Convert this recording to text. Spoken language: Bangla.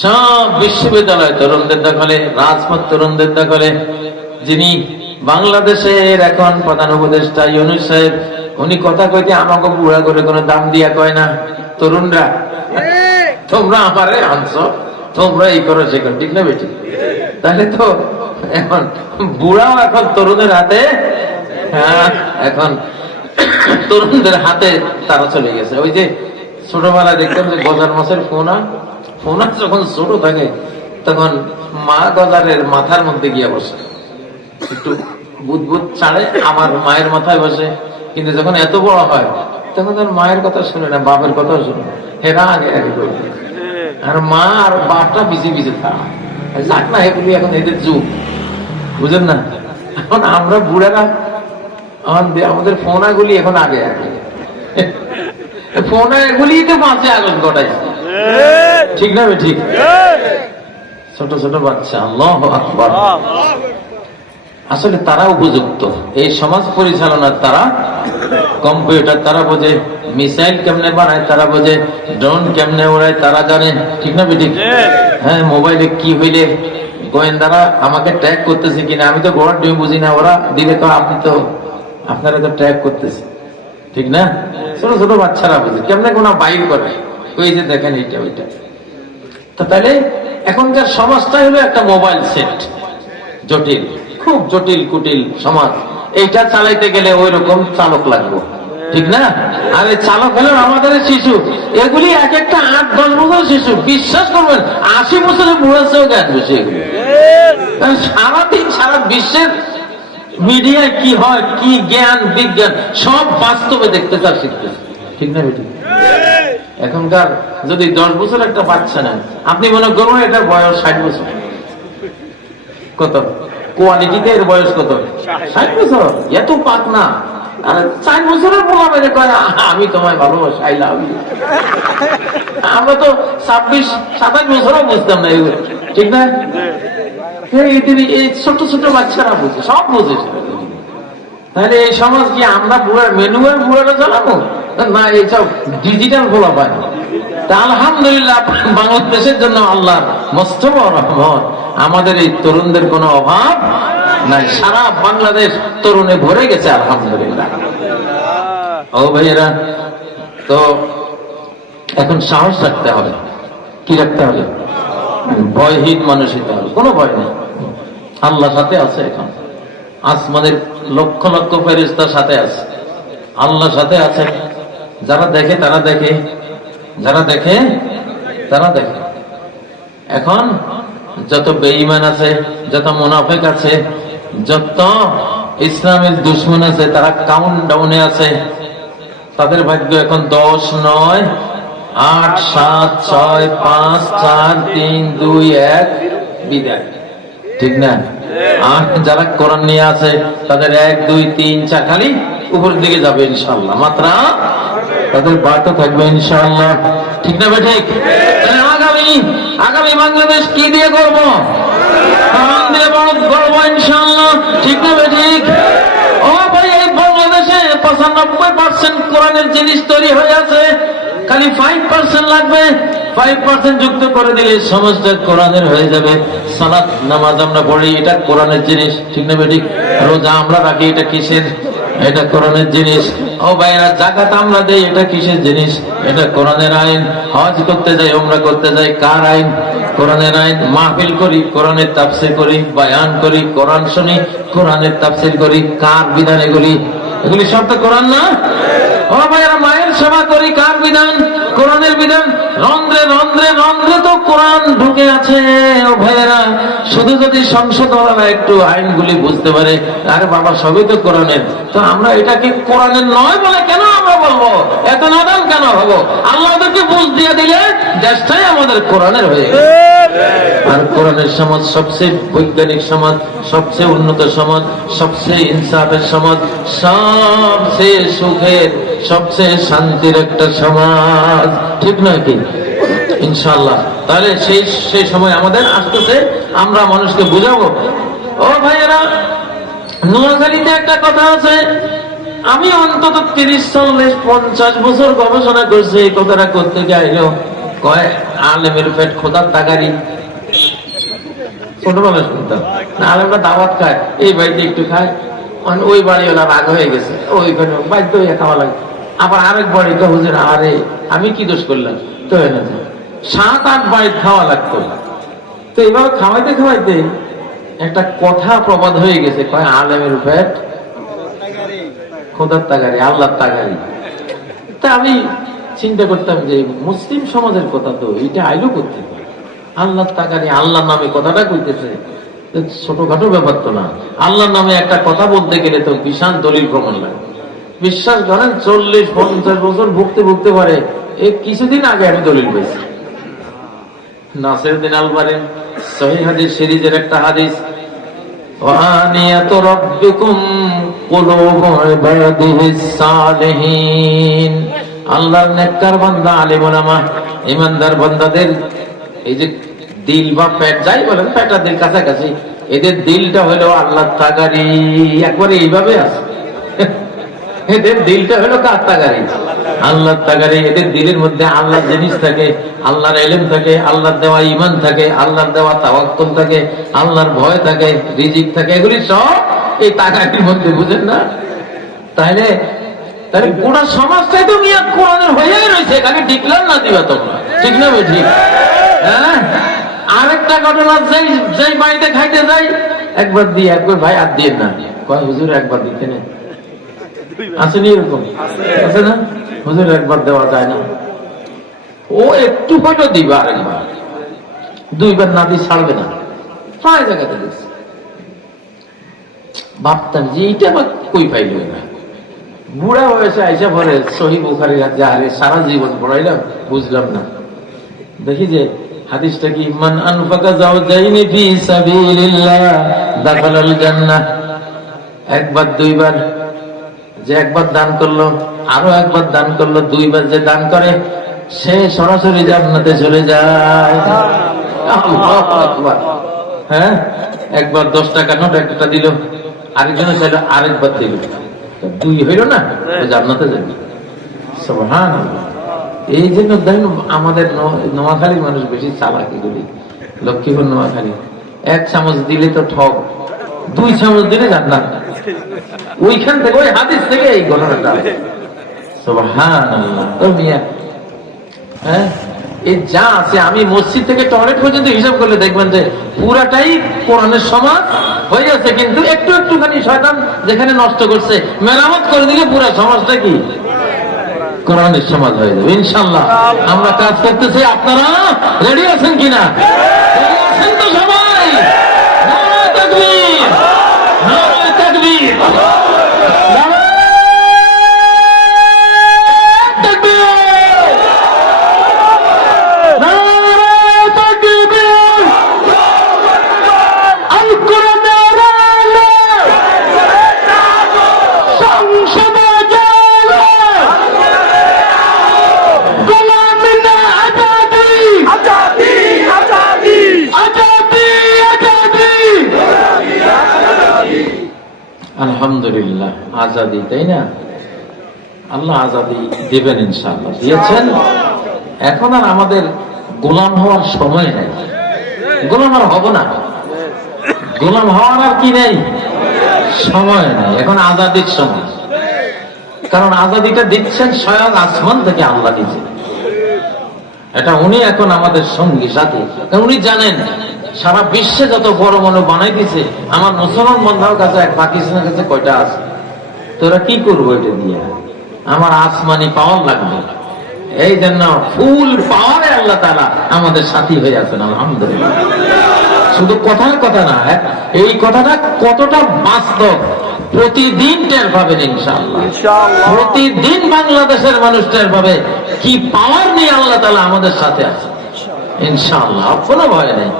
সব বিশ্ববিদ্যালয় তরুণদের দখলে, রাজপথ তরুণদের দখলে। যিনি বাংলাদেশের এখন প্রধান উপদেষ্টা ইউনূস সাহেব, উনি কথা কইতে আমাকে বুড়া করে কোনো দাম দিয়া কয় না, তরুণরা তোমরা আমারে আনছো, তোমরা এই করো সে করো, ঠিক না বেটি? তাহলে তো এখন বুড়াও এখন তরুণের হাতে, হ্যাঁ এখন তরুণদের হাতে তারা চলে গেছে। ওই যে ছোটবেলায় দেখতাম যে গজার মাছের ফোনা যখন ছোট থাকে তখন মা গজারের মাথার মধ্যে গিয়ে বসে, একটু বুদবুদ ছাড়ে, আমার মায়ের মাথায় বসে। কিন্তু যখন এত বড় হয় তখন তার মায়ের কথা শুনে না, বাপের কথা শুনে না, হেরা আগে আগে করে। আর মা আর বাপটা বিজে বিজে থাকা যাক না, এগুলি এখন এদের যুগ, বুঝেন না? এখন আমরা বুড়ারা আমাদের ফোনা গুলি এখন আগে আগে, ফোনা এগুলি তো 5 আগস্ট ঘটাইছে, ঠিক না? ঠিক, ছোট ছোট বাচ্চা, আল্লাহু আকবার। আসলে তারা উপযুক্ত এই সমাজ পরিচালনার, তারা কম্পিউটার তারা বোঝে, মিসাইল কেমনে বানায় তারা বোঝে, ড্রোন কেমনে ওড়ায় তারা জানে, ঠিক না বেঠিক? হ্যাঁ, মোবাইলে কি হইলে গোয়েন্দারা আমাকে ট্র্যাক করতেছে কিনা, আমি তো গোড়ার ডিম বুঝি না, ওরা দিলে তো আপনি তো আপনারা তো ট্র্যাক করতেছে, ঠিক না? ছোট ছোট বাচ্চারা বুঝে কেমনে কোন বাইর করে, ওই যে দেখেন এইটা ওইটা। তো তাহলে এখনকার সমাজটাই হলো একটা মোবাইল সেট, জটিল, খুব জটিল কুটিল সমাজ। এইটা চালাইতে গেলে ওই রকম চালক লাগবে, ঠিক না? আর এই চালক হলো আমাদের শিশু, এগুলি এক একটা 8-10 বছর শিশু, বিশ্বাস করবেন 80 বছরের বুড়া চেয়েও জ্ঞান বেশি। সারাদিন সারা বিশ্বের মিডিয়ায় কি হয়, কি জ্ঞান বিজ্ঞান সব বাস্তবে দেখতে তার শিখতে, ঠিক না বেটি? এখনকার যদি 10 বছর একটা বাচ্চা নেন, আপনি মনে করুন এটার বয়স 60 বছর, কত কোয়ালিটিতে এর বয়স কত? 60 বছর। এত পাক না। আর 4 বছরের পোলা বেড়ে কয় আমি তোমায় ভালোবাসি, আই লাভ ইউ। আমরা তো 26-27 বছরও বুঝতাম না এগুলো, ঠিক না? এই ছোট ছোট বাচ্চারা বুঝে, সব বুঝে। তাহলে এই সমাজ কি আমরা বুড়ার ম্যানুয়াল বুড়াটা চালাবো না, এইসব ডিজিটাল বলা পায়? তা আলহামদুলিল্লাহ, বাংলাদেশের জন্য আল্লাহ মস্ত বড় রহমত, আমাদের এই তরুণদের কোনো অভাব নাই, সারা বাংলাদেশ তরুণে ভরে গেছে আলহামদুলিল্লাহ। ও ভাইয়েরা, তো এখন সাহস রাখতে হবে। কি রাখতে হবে? ভয়হীন মানুষ হতে হবে, কোনো ভয় নেই, আল্লাহ সাথে আছে। এখন আসমানের লক্ষ লক্ষ ফেরেশতার সাথে আছে, আল্লাহ সাথে আছে। যারা দেখে তারা দেখে, যারা দেখে তারা দেখে। এখন যত বেঈমান আছে, যত মুনাফিক আছে, যত ইসলামের দুশমন আছে, তারা কাউন্ট ডাউনে আছে। তাদের ভাগ্য এখন 10, 9, 8, 7, 6, 5, 4, 3, 2, 1 বিদায়, ঠিক না? আর যারা কোরআন নিয়ে আছে তাদের 1, 2, 3, 4 খালি উপরের দিকে যাবে ইনশাআল্লাহ, মাত্র তাদের বার্তা থাকবে ইনশাআল্লাহ, ঠিক না বেঠিক? আগামী বাংলাদেশ কি দিয়ে করবো? কোরআন দিয়ে করবো ইনশাআল্লাহ, ঠিক না বেঠিক? ও ভাই, এই বাংলাদেশে 95% কোরআনের জিনিস তৈরি হয়ে আছে, খালি 5% লাগবে। 5% যুক্ত করে দিলে সমস্ত কোরআনের হয়ে যাবে। সালাত নামাজ আমরা পড়ি, এটা কোরআনের জিনিস, ঠিক না বেঠিক? রোজা আমরা রাখি, এটা কিসের? এটা কোরআনের জিনিস। ও ভাইরা, যাকাত আমরা দেই, এটা কিসের জিনিস? এটা কোরআনের আইন। হজ করতে যাই, উমরা করতে যাই, কার আইন? কোরআনের আইন। মাহফিল করি, কোরআনের তাফসীর করি, বয়ান করি, কোরআন শুনি, কোরআনের তাফসীর করি, কার বিধান এগুলি? এগুলি সব তো কোরআন না? ও ভাইরা, মায়ের সেবা করি, কার বিধান? কোরআনের বিধান। রন্ধ্রে রন্ধ্রে রন্ধ্রে তো কোরআন ঢুকে আছে। ও ভাইরা, শুধু যদি সংসদওয়ালারা একটু আইনগুলি বুঝতে পারে, আরে বাবা সবই তো কোরআনের, তো আমরা এটাকে কোরআনের নয় বলে কেন আমরা বলবো? এত নাদান কেন হবো? আল্লাহ ওদেরকে বুঝ দিয়ে দিলে দেশটাই আমাদের কোরআনের হয়ে গেছে। আর কোরআনের সমাজ সবচেয়ে বৈজ্ঞানিক সমাজ, সবচেয়ে উন্নত সমাজ, সবচেয়ে ইনসাফের সমাজ, সবচেয়ে সুখের, সবচেয়ে শান্তির একটা সমাজ, ঠিক নয় কি? ইনশাআল্লাহ। তাহলে সেই সময় আমাদের আসতেছে, আমরা মানুষকে বুঝাবো। ও ভাইয়েরা, নোয়াখালীতে একটা কথা আছে, আমি অন্তত 30, 40, 50 বছর গবেষণা করছি, এই কথাটা করতে গেল কয় আলেমের পেট খোদার তাগারি। ছোটবেলা শুনতাম না, আলেমরা দাওয়াত খায়, এই বাড়িতে একটু খায়, ওই বাড়ি ওরা রাগ হয়ে গেছে, ওইখানে বাধ্য হয়ে খাওয়া লাগে। আবার আরেক বাড়িতে হুজুর, আরে আমি কি দোষ করলাম, তো 7-8 বাড়ি খাওয়া লাগতো। তো এইভাবে খাওয়াইতে খাওয়াইতে একটা কথা প্রবাদ হয়ে গেছে, কয় আলেমের পেট খোদার তাগারি, আল্লাহর তাগারি। তা আমি চিন্তা করতাম যে মুসলিম সমাজের কথা তো এটা আইলো করতে, আল্লাহর তাগারি, আল্লাহর নামে কথাটা কইতেছে, ছোটখাটো ব্যাপার তো না। আল্লাহর নামে একটা কথা বলতে গেলে তো বিশাল দলিল প্রমাণ লাগে। বিশ্বাস করেন 40-50 বছর ভুগতে ভুগতে পারে, এই কিছুদিন আগে আমি দলিল পেয়েছি। নাসিরউদ্দিন আলবানী সহিহ হাদিস সিরিজের একটা হাদিস, ওয়ানিয়াতু রাব্বিকুম কুলুবু ইবাদিহিস সালিহিন, আল্লাহর নেককার বান্দা, আলেম ওলামা, ইমানদার বান্দাদের এই যে দিল বা পেট, যাই বলেন, পেট আর দিল কাছাকাছি, এদের দিলটা হলো আল্লাহর তাগারি। একবারে এইভাবে আছে, এদের দিলটা হলো কার তাগারি, আল্লাহর তাগারি। এদের দিলের মধ্যে আল্লাহর জিনিস থাকে, আল্লাহর ইলম থাকে, আল্লাহর দেওয়া ঈমান থাকে, আল্লাহর দেওয়া তাওয়াক্কুল থাকে, আল্লাহর ভয় থাকে, রিজিক থাকে, এগুলি সব এই তাগারির মধ্যে, বুঝেন না? তাহলে গোটা সমাজটাই তো মিয়া কোরআনের হয়েই রয়েছে, এখানে ডিক্লার না দিবা তোমরা, ঠিক না? ঠিক। হ্যাঁ, আরেকটা ঘটনা, যেই বাড়িতে খাইতে যাই, একবার দিয়ে, একবার ভাই আর দিয়ে না, কয় হুজুর একবার দিতে নেই, আসেনি এরকম, আছে না? হুজুর একবার দেওয়া যায় না, ও একটু হয়তো দিবা, আরেকবার, 2বার না দিয়ে ছাড়বে না। প্রায় জায়গাতে দেখছি, ভাবতাম যে এইটা আবার কই পাইল না। বুড়া হয়েছে আইসা পরে সহিহ বুখারী যাহারে সারা জীবন পড়াইলাম, বুঝলাম না। দেখি যে হাদিসটা কি, মান আনফাকা যাওজাইনি ফি সাবিলিল্লাহ দাখালাল জান্নাহ। একবার 2বার, যে একবার দান করলো, আরো একবার দান করলো, 2বার যে দান করে সে সরাসরি জান্নাতে চলে যায়। আল্লাহু আকবার। হ্যাঁ, একবার 10 টাকা নোট একটা দিল, আরেকজনে চাইলো আরেকবার দিল, 2 হইল না, জান্নাতে যাবে। সুবহানাল্লাহ। এই জন্য দেখেন আমাদের নোয়াখালী মানুষ বেশি চালাক, এগুলি লক্ষ্মীপুর নোয়াখালী, 1 চামচ দিলে তো ঠক, 2 চামচ দিলে জান্নাত। ওইখান থেকে, ওই হাদিস থেকে এই ঘটনাটা। সুবহানাল্লাহ। তো মিয়া, হ্যাঁ, এই যা আছে, আমি মসজিদ থেকে টয়লেট পর্যন্ত হিসাব করলে দেখবেন যে পুরাটাই কোরআনের সমাজ হয়ে আছে, কিন্তু একটু একটুখানি শয়তান যেখানে নষ্ট করছে, মেরামত করে দিলে পুরা সমাজটা কি কোরআনের সমাজ হয়ে যাবে ইনশাআল্লাহ। আমরা কাজ করতেছি, আপনারা রেডি আছেন কিনা? রেডি আছেন তো সবাই? নারে তাকবীর, নারে তাকবীর, আলহামদুলিল্লাহ। আজাদি, তাই না? আল্লাহ আজাদি দেবেন ইনশাআল্লাহ, দিয়েছেন। এখন আর আমাদের গোলাম হওয়ার সময় নেই, গোলাম আর হব না, গোলাম হওয়ার আর কি নেই, সময় নেই। এখন আজাদির সময়, কারণ আজাদিটা দিচ্ছেন স্বয়ং আসমান থেকে আল্লাহ নিজে। এটা উনি এখন আমাদের সঙ্গী সাথী, কারণ উনি জানেন সারা বিশ্বে যত বড় মনে বানাই দিছে, আমার মুসলমান বন্ধুর কাছে, এক পাকিস্তানের কাছে কয়টা আছে, তোরা কি করবো এটা দিয়ে? আমার আসমানি পাওয়ার লাগবে। এই জন্য ফুল পাওয়ারে আল্লাহ তাআলা আমাদের সাথী হয়ে আছেন, আলহামদুলিল্লাহ। শুধু কথার কথা না, এই কথাটা কতটা বাস্তব প্রতিদিন টের পাবেন ইনশাআল্লাহ। প্রতিদিন বাংলাদেশের মানুষ টের পাবে কি পাওয়ার নিয়ে আল্লাহ তাআলা আমাদের সাথে আছে ইনশাআল্লাহ, কোনো ভয় নেই।